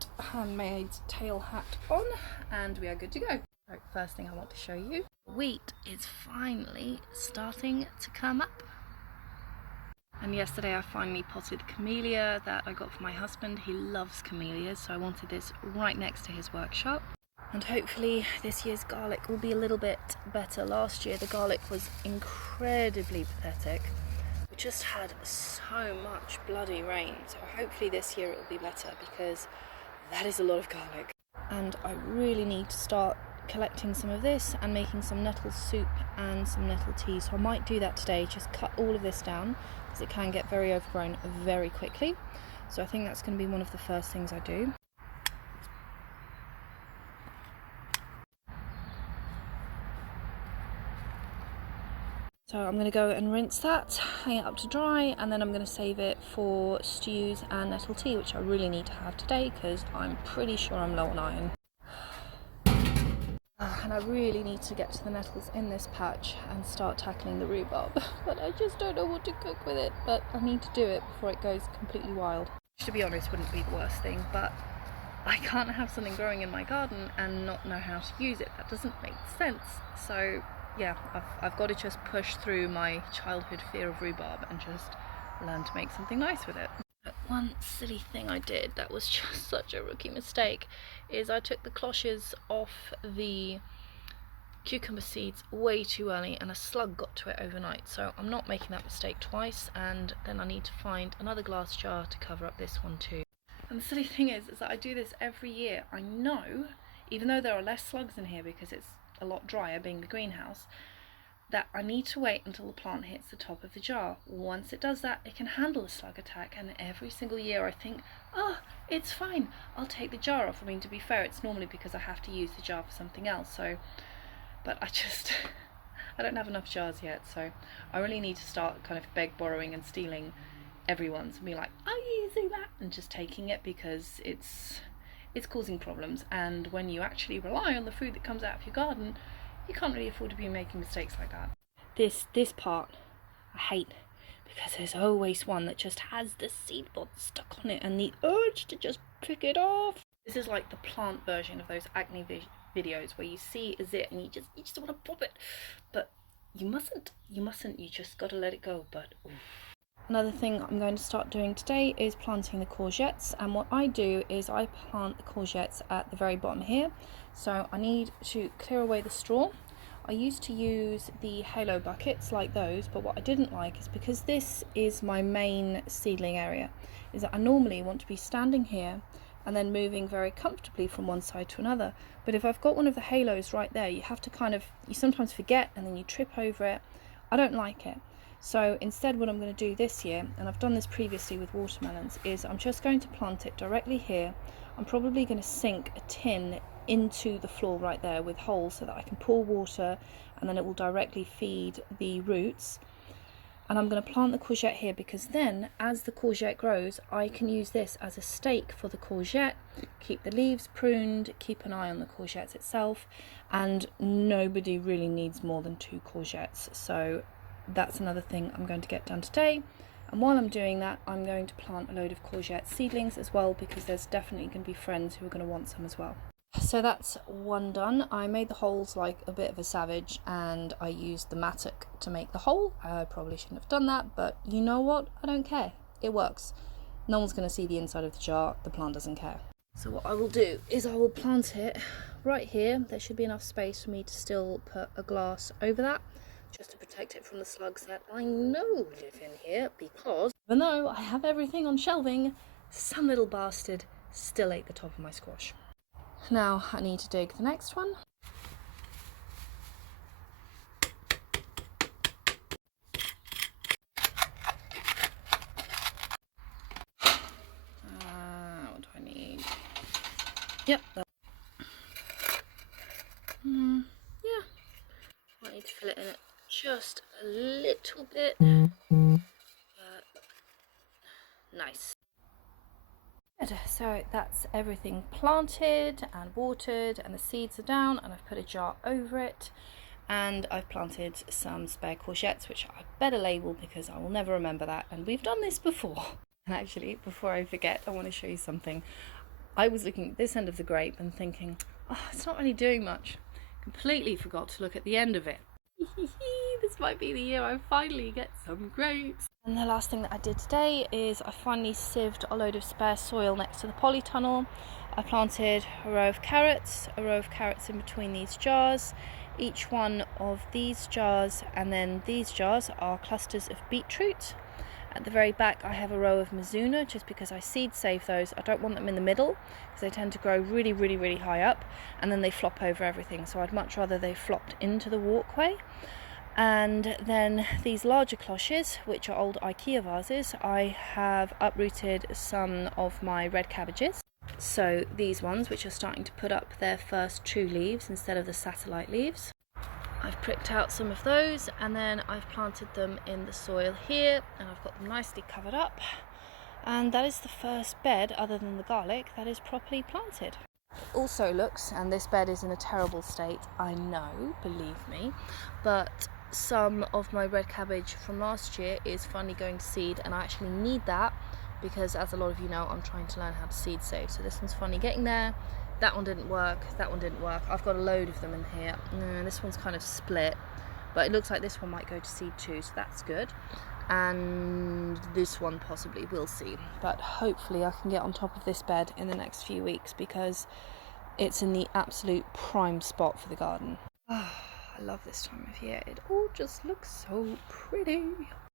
that handmade tail hat on and we are good to go. So first thing I want to show you, wheat is finally starting to come up. And yesterday I finally potted camellia that I got for my husband. He loves camellias, so I wanted this right next to his workshop. And hopefully this year's garlic will be a little bit better. Last year the garlic was incredibly pathetic. We just had so much bloody rain, so hopefully this year it will be better because that is a lot of garlic. And I really need to start collecting some of this and making some nettle soup and some nettle tea. So I might do that today, just cut all of this down because it can get very overgrown very quickly. So I think that's going to be one of the first things I do. So I'm going to go and rinse that, hang it up to dry, and then I'm going to save it for stews and nettle tea, which I really need to have today because I'm pretty sure I'm low on iron. And I really need to get to the nettles in this patch and start tackling the rhubarb, but I just don't know what to cook with it, but I need to do it before it goes completely wild. Which, to be honest, wouldn't be the worst thing, but I can't have something growing in my garden and not know how to use it. That doesn't make sense. So yeah, I've got to just push through my childhood fear of rhubarb and just learn to make something nice with it. But one silly thing I did that was just such a rookie mistake is I took the cloches off the cucumber seeds way too early and a slug got to it overnight. So I'm not making that mistake twice, and then I need to find another glass jar to cover up this one too. And the silly thing is that I do this every year. I know, even though there are less slugs in here because it's a lot drier being the greenhouse, that I need to wait until the plant hits the top of the jar. Once it does that, it can handle a slug attack, and every single year I think, oh, it's fine, I'll take the jar off. I mean, to be fair, it's normally because I have to use the jar for something else, so, but I don't have enough jars yet, so I really need to start kind of borrowing and stealing everyone's and be like, are you using that? And just taking it, because it's causing problems, and when you actually rely on the food that comes out of your garden, you can't really afford to be making mistakes like that. This part I hate because there's always one that just has the seed pod stuck on it and the urge to just pick it off. This is like the plant version of those acne videos where you see a zit and you just want to pop it, but you mustn't, you just gotta let it go. But oof. Another thing I'm going to start doing today is planting the courgettes, and what I do is I plant the courgettes at the very bottom here. So I need to clear away the straw. I used to use the halo buckets like those, but what I didn't like is, because this is my main seedling area, is that I normally want to be standing here and then moving very comfortably from one side to another. But if I've got one of the halos right there, you have to you sometimes forget and then you trip over it. I don't like it. So instead what I'm going to do this year, and I've done this previously with watermelons, is I'm just going to plant it directly here. I'm probably going to sink a tin into the floor right there with holes so that I can pour water and then it will directly feed the roots. And I'm going to plant the courgette here because then as the courgette grows, I can use this as a stake for the courgette, keep the leaves pruned, keep an eye on the courgettes itself, and nobody really needs more than 2 courgettes. So that's another thing I'm going to get done today. And while I'm doing that, I'm going to plant a load of courgette seedlings as well, because there's definitely going to be friends who are going to want some as well. So that's one done. I made the holes like a bit of a savage and I used the mattock to make the hole. I probably shouldn't have done that, but you know what? I don't care. It works. No one's going to see the inside of the jar. The plant doesn't care. So what I will do is I will plant it right here. There should be enough space for me to still put a glass over that, just to protect it from the slugs that I know live in here, because even though I have everything on shelving, some little bastard still ate the top of my squash. Now I need to dig the next one. What do I need? Yep. Yeah. I need to fill it in just a little bit. Nice. Good. So that's everything planted and watered, and the seeds are down, and I've put a jar over it, and I've planted some spare courgettes, which I better label because I will never remember that, and we've done this before. And actually, before I forget, I want to show you something. I was looking at this end of the grape and thinking, oh, it's not really doing much. Completely forgot to look at the end of it. This might be the year I finally get some grapes. And the last thing that I did today is I finally sieved a load of spare soil next to the polytunnel. I planted a row of carrots in between these jars. Each one of these jars and then these jars are clusters of beetroot. At the very back I have a row of mizuna, just because I seed save those. I don't want them in the middle because they tend to grow really, really, really high up and then they flop over everything. So I'd much rather they flopped into the walkway. And then these larger cloches, which are old IKEA vases, I have uprooted some of my red cabbages. So these ones, which are starting to put up their first true leaves instead of the satellite leaves. I've pricked out some of those and then I've planted them in the soil here and I've got them nicely covered up. And that is the first bed, other than the garlic, that is properly planted. It also looks, and this bed is in a terrible state, I know, believe me, but some of my red cabbage from last year is finally going to seed, and I actually need that because, as a lot of you know, I'm trying to learn how to seed save. So this one's finally getting there. That one didn't work, that one didn't work. I've got a load of them in here. This one's kind of split, but it looks like this one might go to seed too, so that's good. And this one possibly, we'll see. But hopefully I can get on top of this bed in the next few weeks because it's in the absolute prime spot for the garden. Oh, I love this time of year. It all just looks so pretty.